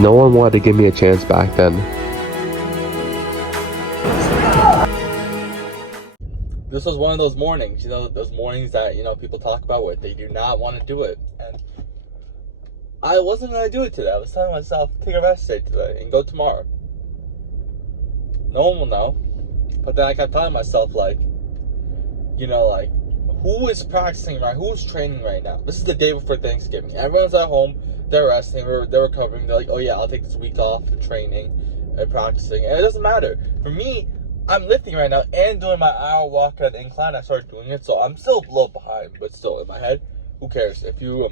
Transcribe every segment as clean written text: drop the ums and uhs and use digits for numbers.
No one wanted to give me a chance back then. This was one of those mornings, those mornings that, people talk about where they do not want to do it. And I wasn't going to do it today. I was telling myself, take a rest day today and go tomorrow. No one will know. But then I kept telling myself, who is practicing right? Who's training right now? This is the day before Thanksgiving. Everyone's at home. They're resting. They're recovering. They're like, oh yeah, I'll take this week off for training and practicing. And it doesn't matter. For me, I'm lifting right now and doing my hour walk at the incline. I started doing it, so I'm still a little behind, but still in my head, who cares? If you,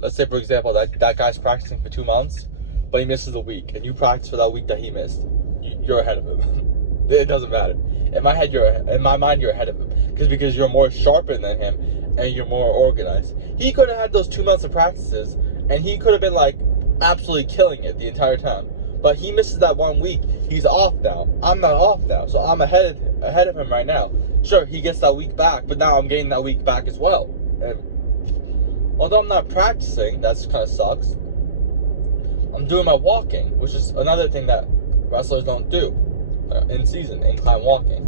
let's say for example, that guy's practicing for 2 months, but he misses a week, and you practice for that week that he missed, you're ahead of him. It doesn't matter. In my head, in my mind, you're ahead of him because you're more sharper than him and you're more organized. He could have had those 2 months of practices, and he could have been like absolutely killing it the entire time. But he misses that 1 week. He's off now. I'm not off now, so I'm ahead of him right now. Sure, he gets that week back, but now I'm getting that week back as well. And although I'm not practicing, that kind of sucks. I'm doing my walking, which is another thing that wrestlers don't do in season, incline walking.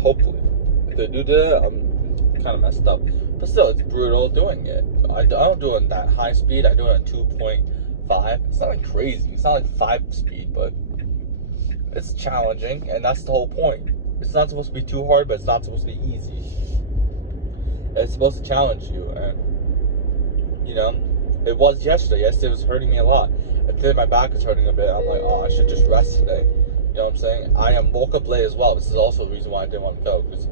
Hopefully, if they do that, I'm kind of messed up. But still, it's brutal doing it. I don't do it at that high speed. I do it at 2.5. It's not like crazy. It's not like 5 speed, but it's challenging, and that's the whole point. It's not supposed to be too hard, but it's not supposed to be easy. It's supposed to challenge you, and it was yesterday. Yesterday was hurting me a lot. And today my back is hurting a bit. I'm like, oh, I should just rest today. You know what I'm saying? I woke up late as well. This is also the reason why I didn't want to go, because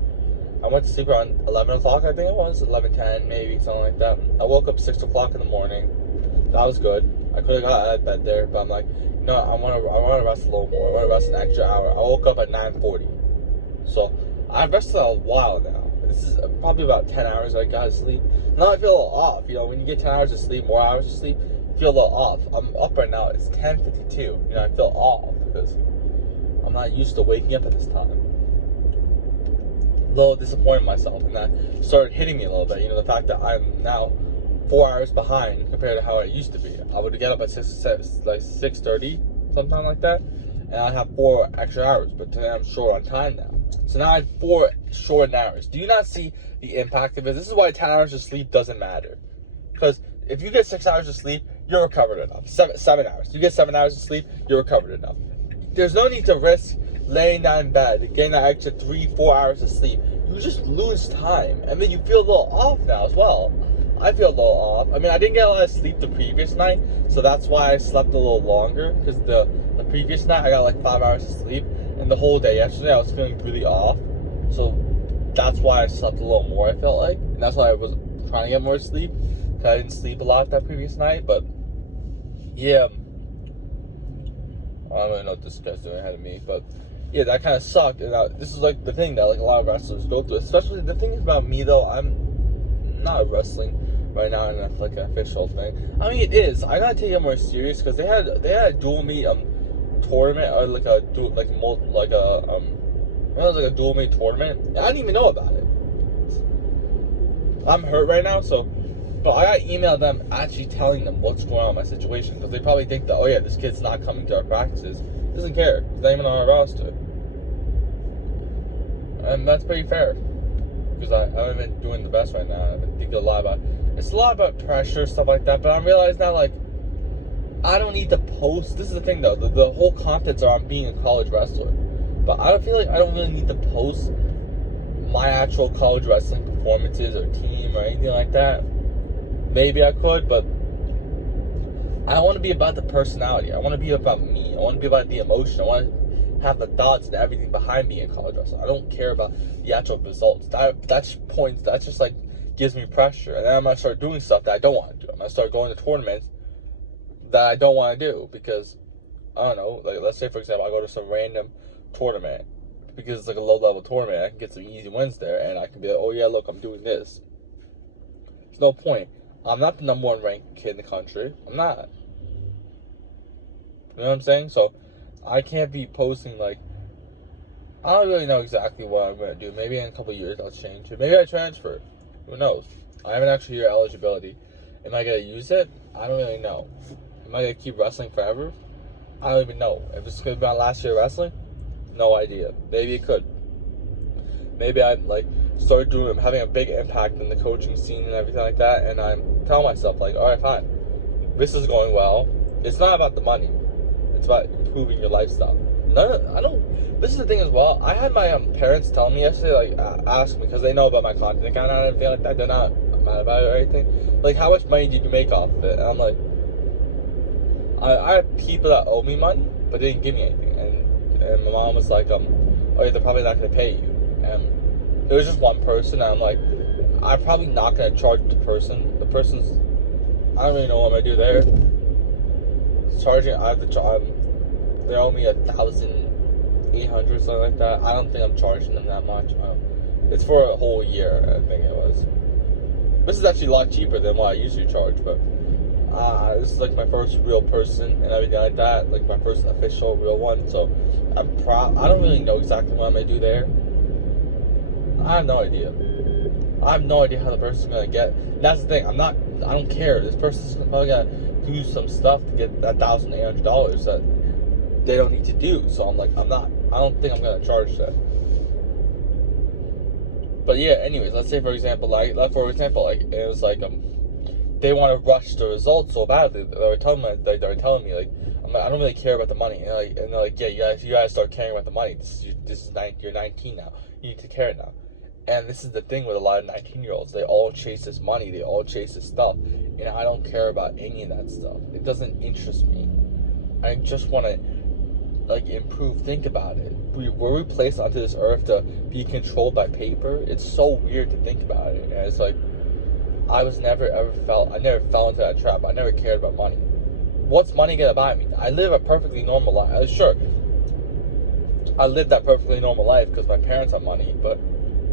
I went to sleep around 11 o'clock, I think it was, 11:10 maybe, something like that. I woke up 6 o'clock in the morning. That was good. I could have got out of bed there, but I'm like, no, I want to rest a little more. I want to rest an extra hour. I woke up at 9:40. So I've rested a while now. This is probably about 10 hours I got to sleep. Now I feel a little off. When you get 10 hours of sleep, more hours of sleep, you feel a little off. I'm up right now. It's 10:52. I feel off because I'm not used to waking up at this time. A little disappointed in myself, and that started hitting me a little bit. The fact that I'm now 4 hours behind compared to how I used to be. I would get up at 6:30, something like that, and I'd have 4 extra hours. But today I'm short on time now. So now I have 4 short hours. Do you not see the impact of it? This is why 10 hours of sleep doesn't matter. Because if you get 6 hours of sleep, you're recovered enough. 7 hours. You get 7 hours of sleep, you're recovered enough. There's no need to risk laying down in bed, getting that extra 3-4 hours of sleep. You just lose time. And then you feel a little off now as well. I feel a little off. I didn't get a lot of sleep the previous night, so that's why I slept a little longer, because the previous night I got like 5 hours of sleep, and the whole day yesterday I was feeling really off, so that's why I slept a little more, I felt like, and that's why I was trying to get more sleep, because I didn't sleep a lot that previous night. But yeah, I don't really know what this guy's doing ahead of me, but yeah, that kind of sucked. And this is like the thing that like a lot of wrestlers go through, especially the thing about me though, I'm not wrestling right now in like an official thing. It is. I gotta take it more serious, because they had a dual meet tournament, or like a dual meet tournament. I didn't even know about it. I'm hurt right now, but I gotta email them actually telling them what's going on in my situation, because they probably think that, oh yeah, this kid's not coming to our practices. He doesn't care. He's not even on our roster. And that's pretty fair, because I haven't been doing the best right now. I've been thinking a lot about pressure, stuff like that. But I realize now, like, I don't need to post. This is the thing though, the whole contents are on being a college wrestler. But I feel like I don't really need to post my actual college wrestling performances or team or anything like that. Maybe I could, but I want to be about the personality. I want to be about me. I want to be about the emotion. I want to have the thoughts and everything behind being a college wrestler. I don't care about the actual results. That's points. That just like gives me pressure. And then I'm gonna start doing stuff that I don't want to do. I'm gonna start going to tournaments that I don't want to do, because I don't know. Like, let's say for example, I go to some random tournament because it's like a low-level tournament. I can get some easy wins there, and I can be like, oh yeah, look, I'm doing this. There's no point. I'm not the number 1 ranked kid in the country. I'm not. You know what I'm saying? So I can't be posting like, I don't really know exactly what I'm going to do. Maybe in a couple of years I'll change it. Maybe I transfer. Who knows? I haven't actually your eligibility. Am I going to use it? I don't really know. Am I gonna keep wrestling forever? I don't even know. If it's gonna be my last year of wrestling, no idea. Maybe it could. Maybe I like start doing having a big impact in the coaching scene and everything like that, and I'm telling myself like, all right, fine, this is going well. It's not about the money. It's about improving your lifestyle. I don't. This is the thing as well. I had my parents tell me yesterday, like, ask me because they know about my content account and everything like that. They're not mad about it or anything. Like, how much money did you make off of it? And I'm like, I have people that owe me money, but they didn't give me anything. And my mom was like, oh, yeah, they're probably not gonna pay you. And it was just one person. And I'm like, I'm probably not gonna charge the person. The person's, I don't really know what I'm gonna do there. Charging, I have to charge. They owe me $1,800 something like that. I don't think I'm charging them that much. It's for a whole year, I think it was. This is actually a lot cheaper than what I usually charge, but this is like my first real person and everything like that, like my first official real one. So I'm proud. I don't really know exactly what I'm gonna do there. I have no idea. I have no idea how the person's gonna get. And that's the thing. I don't care. This person's probably gonna do some stuff to get that $1,800 that they don't need to do. So I'm like, I don't think I'm gonna charge that. But yeah, anyways, let's say for example, like it was like they want to rush the results so badly. They were telling me like, I don't really care about the money, and they're like, yeah, you guys start caring about the money. You're 19 now. You need to care now. And this is the thing with a lot of 19-year-olds. They all chase this money. They all chase this stuff, and I don't care about any of that stuff. It doesn't interest me. I just want to like improve. Think about it. Were we placed onto this earth to be controlled by paper? It's so weird to think about it. And it's like, I never fell into that trap. I never cared about money. What's money gonna buy me? I live a perfectly normal life. Sure, I live that perfectly normal life because my parents have money. But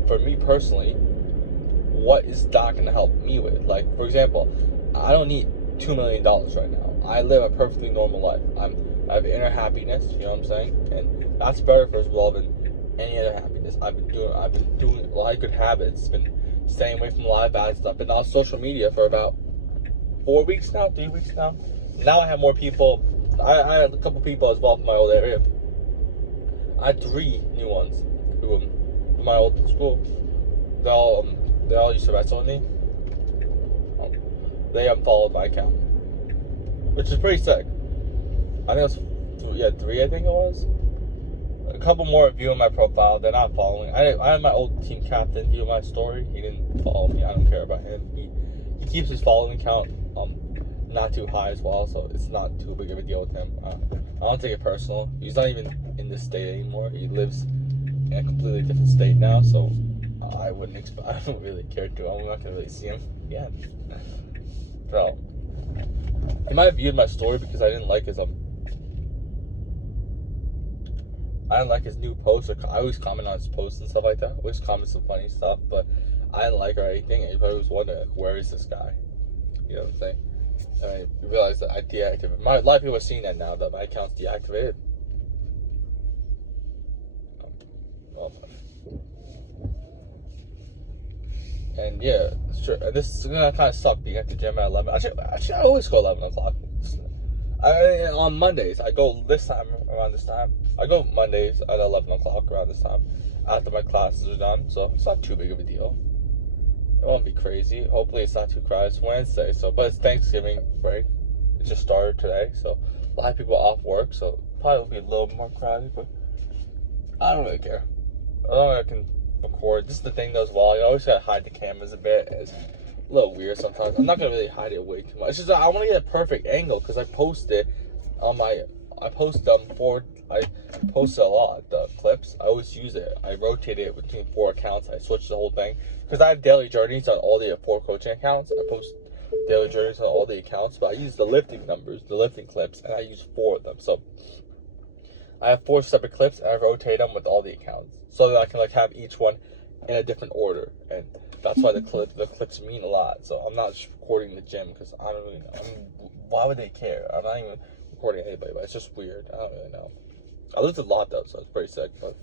for me personally, what is that gonna help me with? Like, for example, I don't need $2 million right now. I live a perfectly normal life. I have inner happiness. You know what I'm saying? And that's better for us all than any other happiness. I've been doing a lot of good habits. Been staying away from a lot of bad stuff. Been on social media for about 3 weeks now. Now I have more people. I had a couple people as well from my old area. I had 3 new ones from my old school. They all used to wrestle with me. They unfollowed my account, which is pretty sick. I think it was 3. I think it was. A couple more viewing my profile. They're not following. I had my old team captain view my story. He didn't follow me. I don't care about him. He keeps his following count not too high as well, so it's not too big of a deal with him. I don't take it personal. He's not even in this state anymore. He lives in a completely different state now, so I don't really care to. I'm not gonna really see him again. So he might have viewed my story because I didn't like his new posts. I always comment on his posts and stuff like that. I always comment some funny stuff, but I didn't like or anything. And he probably was wondering, like, where is this guy? You know what I'm saying? And I realized that I deactivated. A lot of people are seeing that now, that my account's deactivated. And yeah, sure. This is gonna kind of suck being at the gym at 11. Actually, I always go 11 o'clock. On Mondays, I go around this time. I go Mondays at 11 o'clock around this time after my classes are done. So it's not too big of a deal. It won't be crazy. Hopefully it's not too crowded. It's Wednesday, but it's Thanksgiving break. It just started today, so a lot of people are off work, so probably will be a little more crowded, but I don't really care. As long as I can record. This is the thing though as well. You always gotta hide the cameras a bit. It's a little weird sometimes. I'm not gonna really hide it way too much. It's just I want to get a perfect angle because I posted a lot the clips. I always use it. I rotate it between 4 accounts. I switch the whole thing because I have daily journeys on all the 4 coaching accounts. I post daily journeys on all the accounts, but I use the lifting clips, and I use 4 of them. So I have 4 separate clips, and I rotate them with all the accounts so that I can like have each one in a different order, and that's why the clips mean a lot. So I'm not just recording the gym because I don't really know. Why would they care? I'm not even recording anybody, but it's just weird. I don't really know. I lived a lot though, so it's pretty sick. But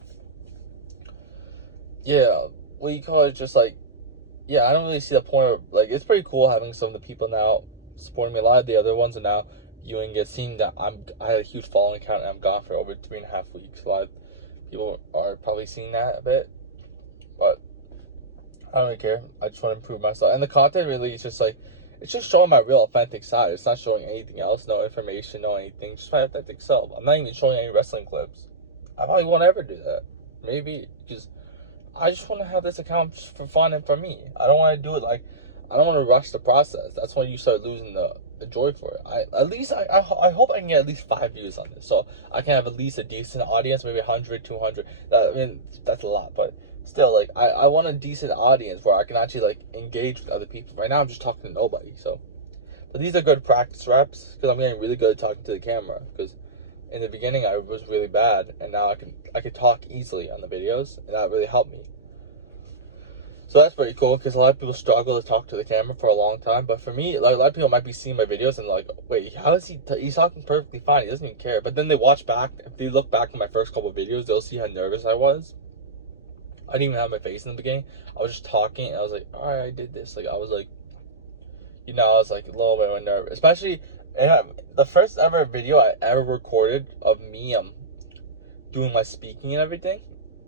yeah, what you call it? Just like, yeah, I don't really see the point of, like, it's pretty cool having some of the people now supporting me. A lot of the other ones are now you ain't get seen that I had a huge following count and I'm gone for over 3.5 weeks. A lot of people are probably seeing that a bit, but I don't really care. I just want to improve myself, and the content really is just like, it's just showing my real authentic side. It's not showing anything else, no information, no anything, just my authentic self. I'm not even showing any wrestling clips. I probably won't ever do that. Maybe because I just want to have this account just for fun and for me. I don't want to do it like, I don't want to rush the process. That's when you start losing the joy for it. I hope I can get at least 5 views on this, so I can have at least a decent audience, maybe 100, 200. I mean, that's a lot, but still, like, I want a decent audience where I can actually, like, engage with other people. Right now, I'm just talking to nobody, so. But these are good practice reps, because I'm getting really good at talking to the camera, because in the beginning, I was really bad, and now I can talk easily on the videos, and that really helped me. So that's pretty cool, because a lot of people struggle to talk to the camera for a long time. But for me, like, a lot of people might be seeing my videos and like, wait, how is he's talking perfectly fine. He doesn't even care. But then they watch back. If they look back at my first couple of videos, they'll see how nervous I was. I didn't even have my face in the beginning. I was just talking, and I was like, all right, I did this. Like, I was like, I was like a little bit nervous. Especially, the first ever video I ever recorded of me doing my speaking and everything,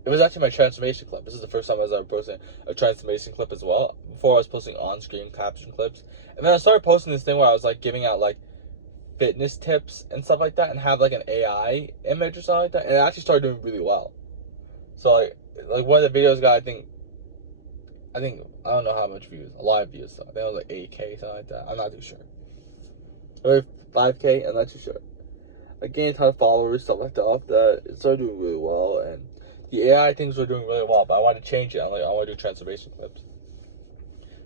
it was actually my transformation clip. This is the first time I was ever posting a transformation clip as well. Before I was posting on-screen caption clips. And then I started posting this thing where I was like giving out like fitness tips and stuff like that, and have like an AI image or something like that. And it actually started doing really well. So like one of the videos got, I think I don't know how much views, a lot of views. So I think it was like 8K, something like that. I'm not too sure. Or 5K, I'm not too sure. I gained a ton of followers, stuff like that off that. It started doing really well, and the AI things were doing really well, but I want to change it. I want to do transformation clips,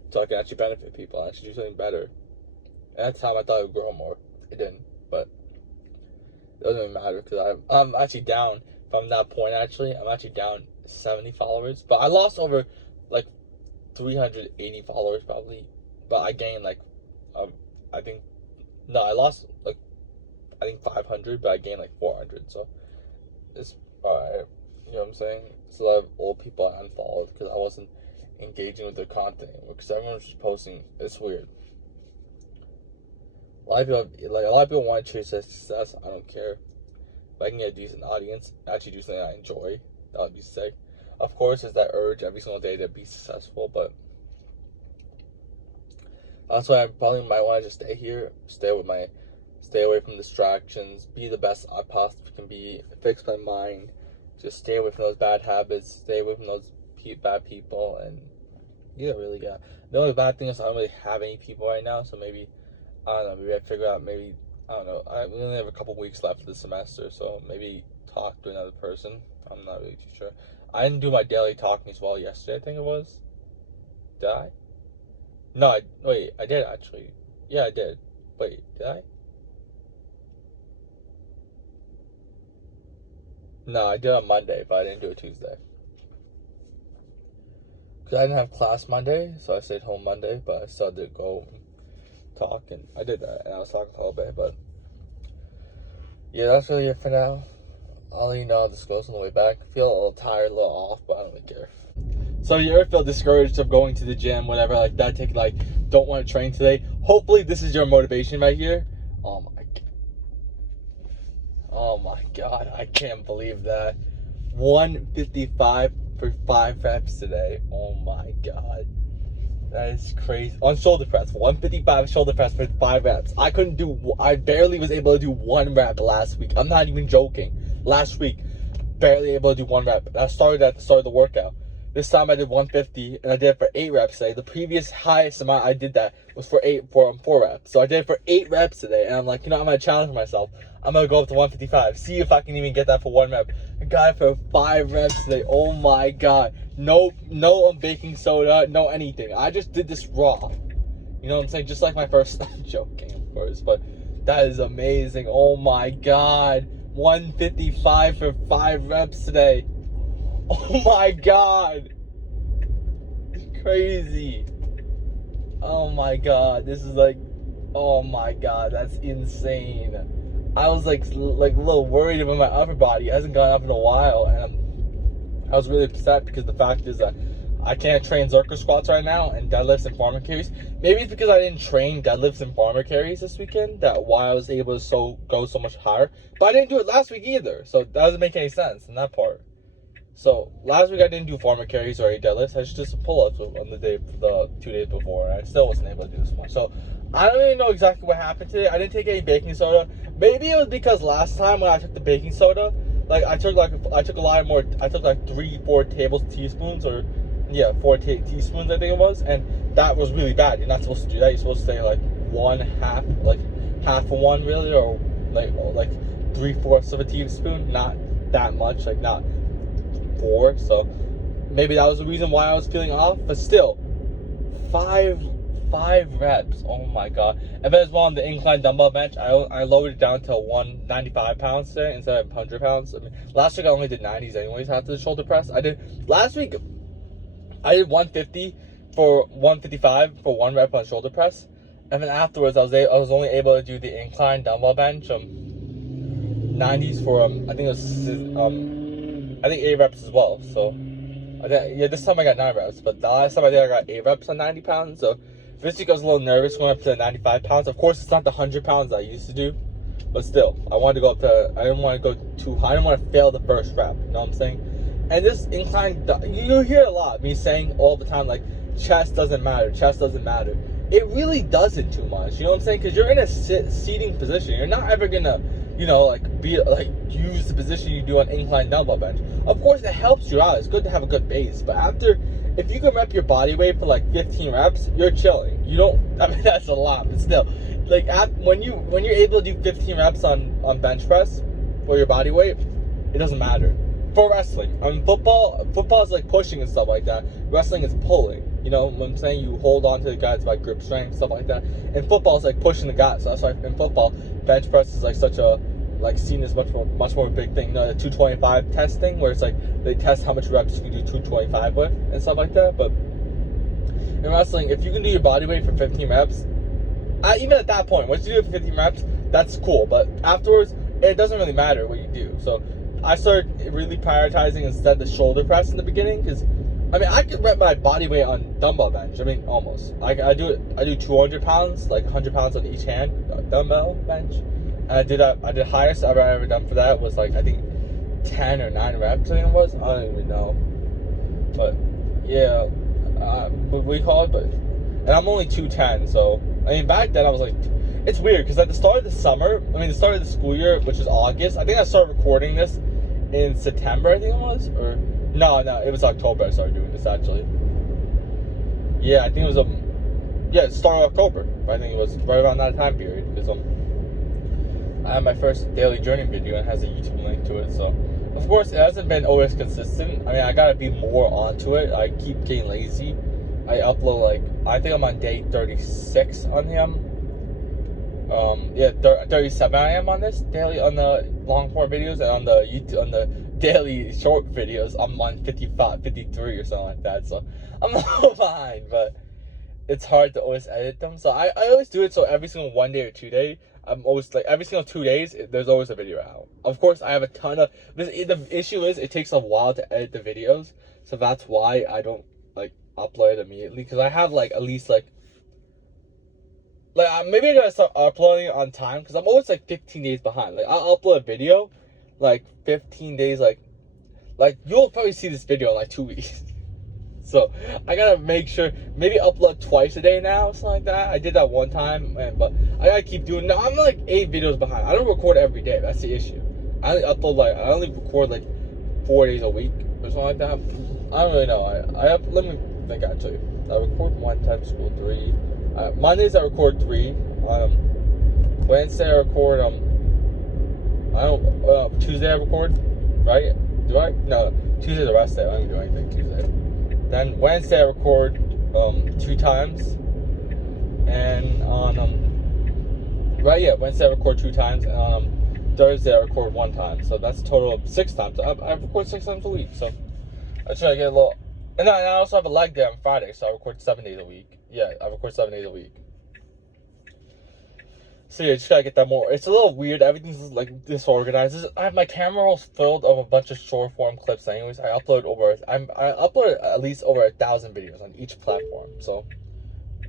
so I can actually benefit people and actually do something better. And at the time, I thought it would grow more. It didn't, but it doesn't even matter, because I'm actually down from that point. Actually, I'm actually down 70 followers, but I lost over like 380 followers probably. But I gained like, I lost like, I think 500, but I gained like 400. So it's alright. You know what I'm saying? It's a lot of old people I unfollowed because I wasn't engaging with their content anymore, because everyone was just posting. It's weird. A lot of people want to chase their success. I don't care. If I can get a decent audience, actually do something I enjoy, that would be sick. Of course, there's that urge every single day to be successful, but that's why I probably might want to just stay here, stay away from distractions, be the best I possibly can be, fix my mind, just stay away from those bad habits, stay away from those bad people, and yeah, really, yeah. The only bad thing is I don't really have any people right now, so maybe, I don't know, maybe I figure out, maybe, I don't know, we only have a couple weeks left of the semester, so maybe talk to another person. I'm not really too sure. I didn't do my daily talking as well yesterday, I think it was. Did I? No, I did actually. Yeah, I did. Wait, did I? No, I did on Monday, but I didn't do it Tuesday. Because I didn't have class Monday, so I stayed home Monday, but I still did go and talk, and I did that, and I was talking the whole day, but yeah, that's really it for now. I'll let you know how this goes on the way back. I feel a little tired, a little off, but I don't really care. So you ever feel discouraged of going to the gym, whatever, like that, don't want to train today? Hopefully this is your motivation right here. Oh my God, I can't believe that. 155 for 5 reps today. Oh my God. That is crazy. On shoulder press, 155 shoulder press for 5 reps. I barely was able to do 1 rep last week. I'm not even joking. Last week, barely able to do 1 rep. And I started at the start of the workout. This time I did 150, and I did it for 8 reps today. The previous highest amount I did that was for 4 reps. So I did it for 8 reps today, and I'm like, I'm gonna challenge myself. I'm gonna go up to 155, see if I can even get that for 1 rep. I got it for 5 reps today. Oh my God. No baking soda, no anything. I just did this raw. You know what I'm saying? Just like my first, I'm joking, of course, but that is amazing. Oh my God. 155 for 5 reps today. Oh my God. It's crazy. Oh my God. This is like, oh my God, that's insane. I was like a little worried about my upper body. It hasn't gone up in a while, and I was really upset because the fact is that I can't train Zerker squats right now and deadlifts and farmer carries. Maybe it's because I didn't train deadlifts and farmer carries this weekend, that why I was able to go so much higher. But I didn't do it last week either, so that doesn't make any sense in that part. So last week I didn't do farmer carries or any deadlifts. I just did some pull-ups on the 2 days before, and I still wasn't able to do this much. So I don't really know exactly what happened today. I didn't take any baking soda. Maybe it was because last time when I took the baking soda, like I took like 3-4 teaspoons, or yeah, 4 teaspoons I think it was, and that was really bad. You're not supposed to do that. You're supposed to say like half of one really, or like 3/4 of a teaspoon, not that much, like not 4. So maybe that was the reason why I was feeling off. But still, five reps. Oh my god. And then as well on the incline dumbbell bench, I lowered it down to 195 pounds today instead of 100 pounds. I mean, last week I only did 90s anyways after the shoulder press. Last week I did 150 for 155 for 1 rep on shoulder press, and then afterwards I was only able to do the incline dumbbell bench 90s for I think it was 8 reps as well. So this time I got 9 reps, but the last time I did I got 8 reps on 90 pounds. So this week I was a little nervous going up to 95 pounds. Of course, it's not the 100 pounds I used to do, but still, I wanted to go up to, I didn't want to go too high. I didn't want to fail the first rep, you know what I'm saying? And this incline, you hear a lot, me saying all the time, like, chest doesn't matter, chest doesn't matter. It really doesn't too much, you know what I'm saying? Because you're in a seating position. You're not ever gonna, use the position you do on incline dumbbell bench. Of course, it helps you out. It's good to have a good base. But if you can rep your body weight for like 15 reps, you're chilling. You don't, I mean, that's a lot, but still. Like, when you're able to do 15 reps on bench press for your body weight, it doesn't matter. For wrestling, I mean, football is like pushing and stuff like that. Wrestling is pulling. You know what I'm saying? You hold on to the guys by grip strength, stuff like that. And football is like pushing the guys. So that's why in football, bench press is like seen as much more big thing. You know, the 225 testing, where it's like they test how much reps you can do 225 with and stuff like that. But in wrestling, if you can do your body weight for 15 reps, even at that point, once you do it for 15 reps, that's cool. But afterwards, it doesn't really matter what you do. So I started really prioritizing instead the shoulder press in the beginning, because I mean, I could rep my body weight on dumbbell bench. I mean, almost. I do 200 pounds, like 100 pounds on each hand, dumbbell bench. And I did highest I've ever done for that was like, I think 10 or 9 reps, I think it was. I don't even know. But yeah, what we call it. But and I'm only 210, so I mean, back then I was like, it's weird because at the start of the summer, the start of the school year, which is August. I think I started recording this in September. I think it was, or no, it was October. I started doing this actually. Yeah, I think it was it started October. But I think it was right around that time period, because I had my first daily journey video and has a YouTube link to it. So of course it hasn't been always consistent. I mean, I gotta be more onto it. I keep getting lazy. I upload I think I'm on day 36 on him. 37 I am on this daily on the long form videos, and on the YouTube on the daily short videos I'm on 55, 53 or something like that. So I'm a little behind, but it's hard to always edit them. So I always do it so every single 1 day or 2 day, I'm always like every single 2 days there's always a video out. Of course I have a ton of the issue is it takes a while to edit the videos, so that's why I don't upload it immediately, because I have at least maybe I gotta start uploading it on time, because I'm always 15 days behind. I'll upload a video 15 days, you'll probably see this video in 2 weeks. So I gotta make sure, maybe upload twice a day now, something like that. I did that one time, but I gotta keep doing. Now I'm 8 videos behind. I don't record every day. That's the issue. I only upload I only record 4 days a week or something like that. I don't really know. Let me think actually. I record 1 time school, 3. Mondays I record 3. Wednesday I record Tuesday I record, right? Do I? No, Tuesday the rest day. I don't even do anything Tuesday. Then Wednesday I record 2 times, and on Wednesday I record 2 times, and on Thursday I record 1 time. So that's a total of 6 times. I record 6 times a week. So I try to get a little. And I also have a leg day on Friday, so I record 7 days a week. Yeah, I record 7 days a week. So yeah, just gotta get that more. It's a little weird. Everything's like disorganized. I have my camera rolls filled of a bunch of short form clips. Anyways, I upload at least over 1,000 videos on each platform. So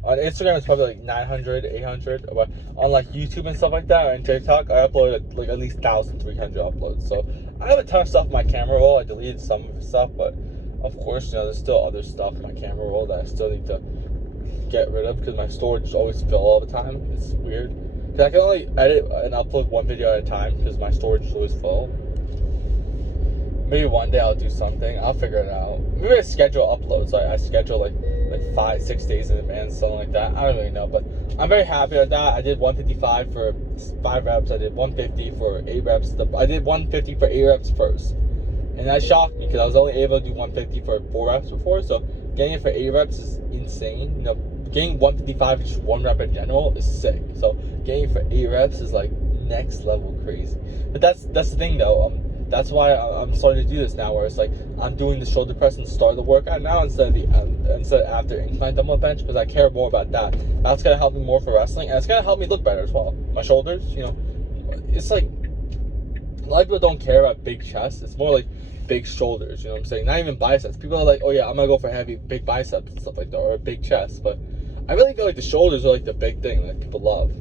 on Instagram it's probably like 900, 800. But on like YouTube and stuff like that, and TikTok, I uploaded like at least 1,300 uploads. So I have a ton of stuff in my camera roll. I deleted some of the stuff, but of course, there's still other stuff in my camera roll that I still need to get rid of because my storage is always full all the time. It's weird. Because I can only edit and upload one video at a time because my storage is always full. Maybe one day I'll do something. I'll figure it out. Maybe I schedule uploads. I schedule like 5-6 days in advance, something like that. I don't really know, but I'm very happy with that. I did 155 for 5 reps. I did 150 for 8 reps. I did 150 for 8 reps first. And that shocked me because I was only able to do 150 for 4 reps before. So getting it for 8 reps is insane. Getting 155 just 1 rep in general is sick. So getting it for 8 reps is like next level crazy. But that's the thing though. That's why I'm starting to do this now, where it's like I'm doing the shoulder press and start the workout now instead of after incline dumbbell bench, because I care more about that. That's gonna help me more for wrestling, and it's gonna help me look better as well. My shoulders, it's like a lot of people don't care about big chest. It's more like big shoulders. You know what I'm saying? Not even biceps. People are like, oh yeah, I'm gonna go for heavy big biceps and stuff like that, or a big chest. But I really feel like the shoulders are like the big thing that people love,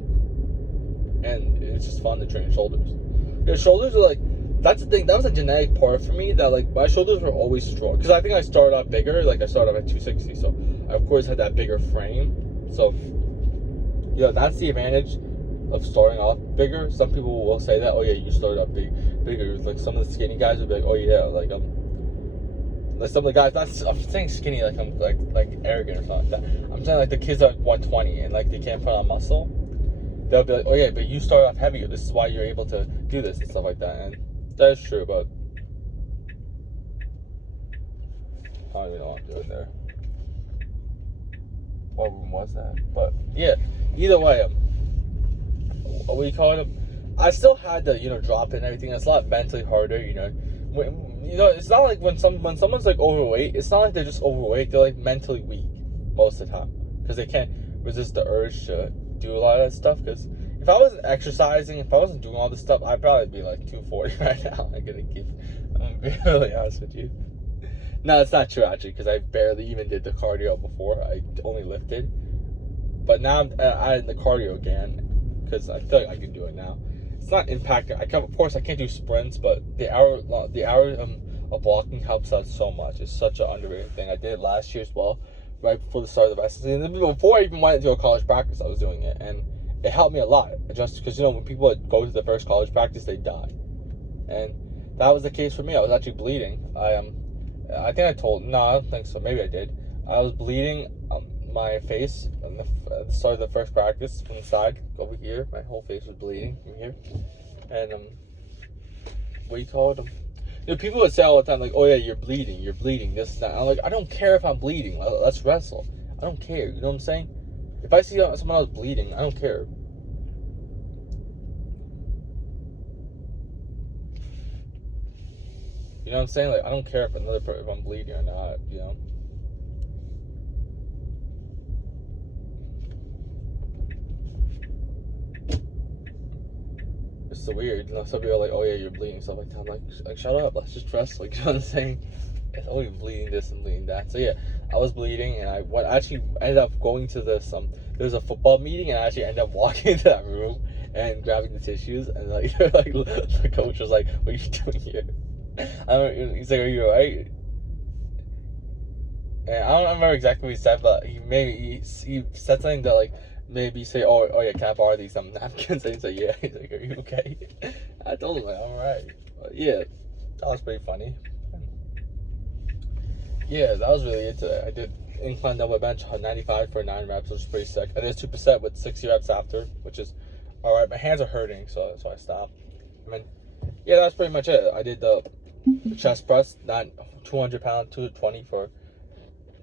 and it's just fun to train shoulders. Your shoulders are like. That's the thing. That was a genetic part for me, that like my shoulders were always strong because I think I started out bigger. Like I started out at 260, so I of course had that bigger frame. So that's the advantage of starting off bigger. Some people will say that, oh yeah, you started out bigger. Like some of the skinny guys would be like, oh yeah, like some of the guys. I'm saying skinny like I'm like arrogant or something like that. I'm saying like the kids are like 120 and like they can't put on muscle. They'll be like, oh yeah, but you started off heavier. This is why you're able to do this and stuff like that. And that is true, but I don't even know what I'm doing there. What room was that? But yeah, either way, what do you call it? I still had to drop in everything. It's a lot mentally harder, it's not like when someone's like overweight, it's not like they're just overweight. They're like mentally weak most of the time because they can't resist the urge to do a lot of that stuff. Because if I wasn't exercising, if I wasn't doing all this stuff, I'd probably be like 240 right now. I'm gonna be really honest with you. No, it's not true actually, because I barely even did the cardio before. I only lifted, but now I'm adding the cardio again because I feel like I can do it now. It's not impacting. Of course, I can't do sprints, but the hour of walking helps out so much. It's such an underrated thing. I did it last year as well, right before the start of the wrestling season. Before I even went into a college practice, I was doing it, and it helped me a lot. Just because when people go to the first college practice, they die, and that was the case for me. I was actually bleeding. I think I told. No, I don't think so. Maybe I did. I was bleeding my face at the start of the first practice from the side over here. My whole face was bleeding from here, and what do you call it? People would say all the time like, "Oh yeah, you're bleeding, this and that." I'm like, I don't care if I'm bleeding. Let's wrestle. I don't care. You know what I'm saying? If I see someone else bleeding, I don't care. You know what I'm saying? Like, I don't care if if I'm bleeding or not, It's so weird. Some people are like, oh yeah, you're bleeding, stuff like that. I'm like shut up, let's just wrestle. You know what I'm saying? It's always bleeding this and bleeding that. So yeah, I was bleeding, and I actually ended up going to this there was a football meeting, and I actually ended up walking into that room and grabbing the tissues, and like the coach was like, what are you doing here? He's like, are you alright? And I don't remember exactly what he said, but he said something that like maybe say, oh yeah, can I borrow these napkins? And he's like, yeah. He's like, are you okay? I told him like, I'm alright. But yeah, that was pretty funny. Yeah, that was really it today. I did incline double bench 95 for 9 reps, which is pretty sick. I did a superset with 60 reps after, which is alright. My hands are hurting, so that's why I stopped. Yeah, that's pretty much it. I did the chest press, 200 pound, 220 for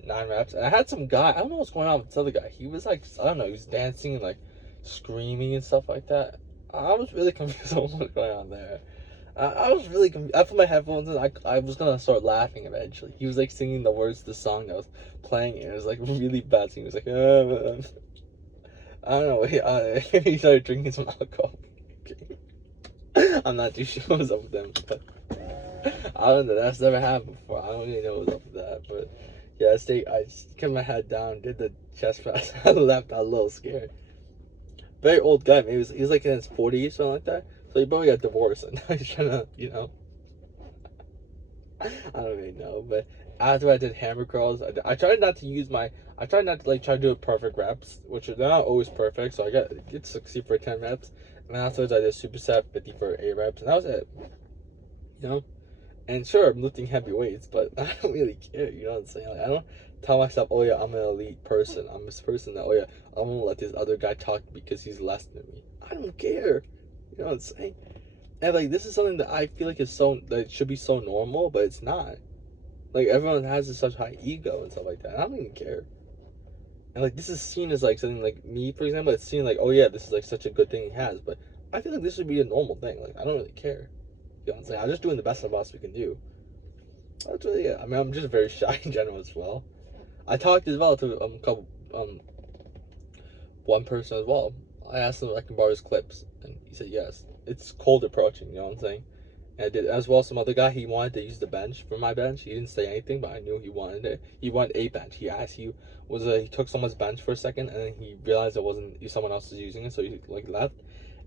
9 reps. And I had some guy, I don't know what's going on with this other guy. He was like, I don't know, he was dancing and like screaming and stuff like that. I was really confused on what was going on there. I was really confused. I put my headphones in. I was gonna start laughing eventually. He was like singing the words to the song that was playing, and it was like really bad singing. It was like, I don't know. He started drinking some alcohol. I'm not too sure what's up with him. But I don't know. That's never happened before. I don't really know what's up with that. But yeah, I just kept my head down, did the chest press. I left. I was a little scared. Very old guy. Maybe he was like in his 40s, something like that. So he probably got divorced, and now he's trying to, I don't really know. But after I did hammer curls, I tried not to use I tried not to like try to do it perfect reps, which they're not always perfect. So I get 60 for 10 reps, and then afterwards I did superset 50 for 8 reps, and that was it. You know. And sure, I'm lifting heavy weights, but I don't really care. You know what I'm saying? Like, I don't tell myself, oh yeah, I'm an elite person. I'm this person that, oh yeah, I'm gonna let this other guy talk because he's less than me. I don't care. You know what I'm saying? And like, this is something that I feel like is that it should be so normal, but it's not. Like, everyone has this such high ego and stuff like that. And I don't even care. And like, this is seen as like something like me, for example. It's seen like, oh yeah, this is like such a good thing he has. But I feel like this should be a normal thing. Like, I don't really care. You know what I'm saying? I'm just doing the best I possibly can do. That's really it. I mean, I'm just very shy in general as well. I talked as well to one person as well. I asked him if I can borrow his clips, and he said yes. It's cold approaching, you know what I'm saying? And I did as well. Some other guy, he wanted to use the bench for my bench. He didn't say anything, but I knew he wanted it. He wanted a bench. He took someone's bench for a second, and then he realized it wasn't someone else was using it, so he like left.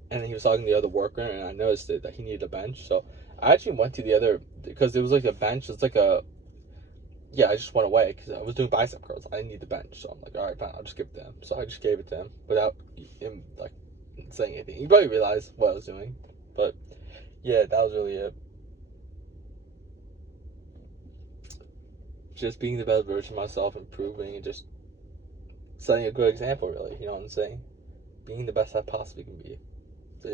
And then he was talking to the other worker, and I noticed that he needed a bench. So I actually went to the other, because it was like a bench. It's like I just went away because I was doing bicep curls. I didn't need the bench, so I'm like, all right, fine, I'll just give it to him. So I just gave it to him without him like saying anything. He probably realized what I was doing, but yeah, that was really it. Just being the best version of myself, improving, and just setting a good example. Really, you know what I'm saying? Being the best I possibly can be. So